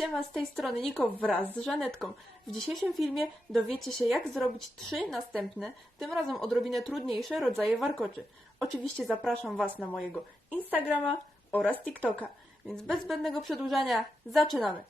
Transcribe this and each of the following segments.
Siema, z tej strony Niko wraz z Żanetką. W dzisiejszym filmie dowiecie się, jak zrobić trzy następne, tym razem odrobinę trudniejsze rodzaje warkoczy. Oczywiście zapraszam Was na mojego Instagrama oraz TikToka, więc bez zbędnego przedłużania zaczynamy!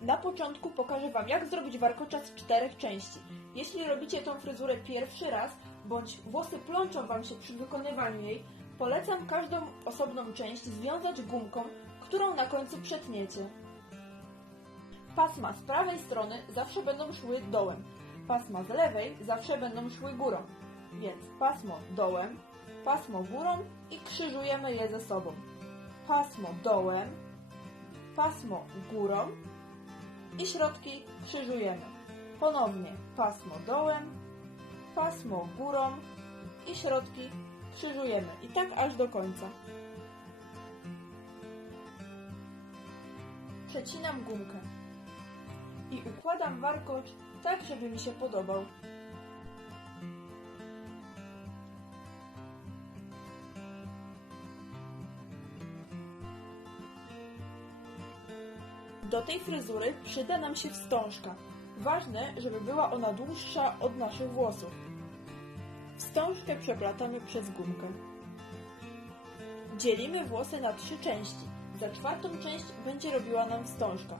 Na początku pokażę Wam, jak zrobić warkocza z czterech części. Jeśli robicie tą fryzurę pierwszy raz, bądź włosy plączą Wam się przy wykonywaniu jej, polecam każdą osobną część związać gumką, którą na końcu przetniecie. Pasma z prawej strony zawsze będą szły dołem, pasma z lewej zawsze będą szły górą. Więc pasmo dołem, pasmo górą i krzyżujemy je ze sobą. Pasmo dołem, pasmo górą, i środki krzyżujemy. Ponownie pasmo dołem, pasmo górą i środki krzyżujemy. I tak aż do końca. Przecinam gumkę i układam warkocz tak, żeby mi się podobał. Do tej fryzury przyda nam się wstążka. Ważne, żeby była ona dłuższa od naszych włosów. Wstążkę przeplatamy przez gumkę. Dzielimy włosy na trzy części. Za czwartą część będzie robiła nam wstążka.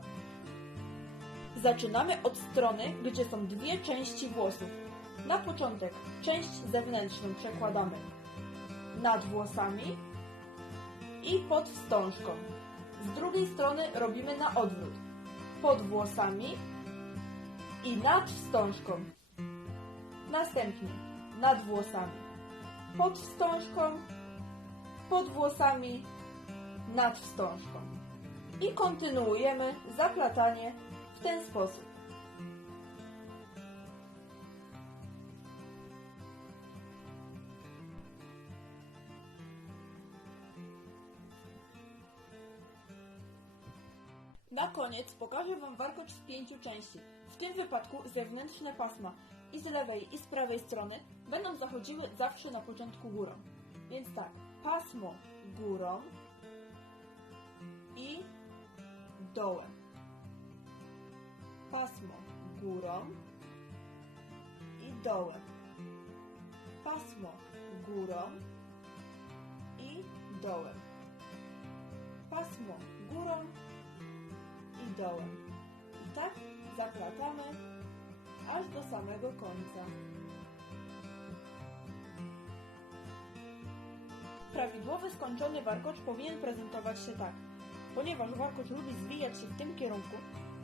Zaczynamy od strony, gdzie są dwie części włosów. Na początek część zewnętrzną przekładamy nad włosami i pod wstążką. Z drugiej strony robimy na odwrót. Pod włosami i nad wstążką. Następnie nad włosami. Pod wstążką, pod włosami, nad wstążką. I kontynuujemy zaplatanie w ten sposób. Na koniec pokażę Wam warkocz z pięciu części. W tym wypadku zewnętrzne pasma i z lewej i z prawej strony będą zachodziły zawsze na początku górą. Więc tak, pasmo górą i dołem. Pasmo górą i dołem. Pasmo górą i dołem. Pasmo górą i dołem. I tak zaplatamy aż do samego końca. Prawidłowy skończony warkocz powinien prezentować się tak. Ponieważ warkocz lubi zwijać się w tym kierunku,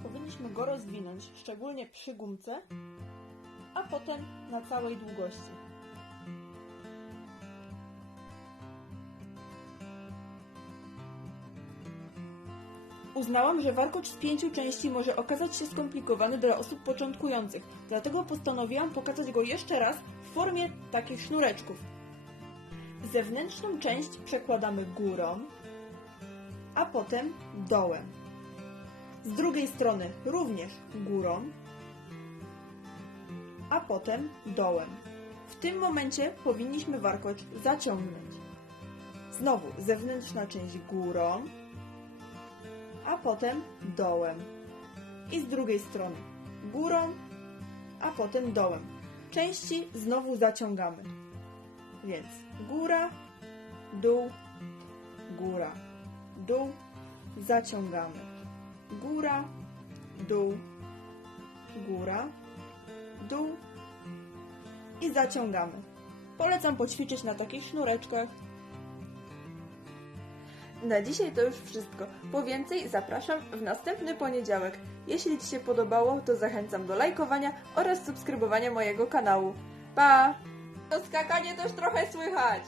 powinniśmy go rozwinąć, szczególnie przy gumce, a potem na całej długości. Uznałam, że warkocz z pięciu części może okazać się skomplikowany dla osób początkujących, dlatego postanowiłam pokazać go jeszcze raz w formie takich sznureczków. Zewnętrzną część przekładamy górą, a potem dołem. Z drugiej strony również górą, a potem dołem. W tym momencie powinniśmy warkocz zaciągnąć. Znowu zewnętrzna część górą, a potem dołem. I z drugiej strony górą, a potem dołem. Części znowu zaciągamy. Więc góra, dół, góra, dół, zaciągamy. Góra, dół, góra, dół i zaciągamy. Polecam poćwiczyć na takich sznureczkach. Na dzisiaj to już wszystko. Po więcej zapraszam w następny poniedziałek. Jeśli Ci się podobało, to zachęcam do lajkowania oraz subskrybowania mojego kanału. Pa! To skakanie też trochę słychać.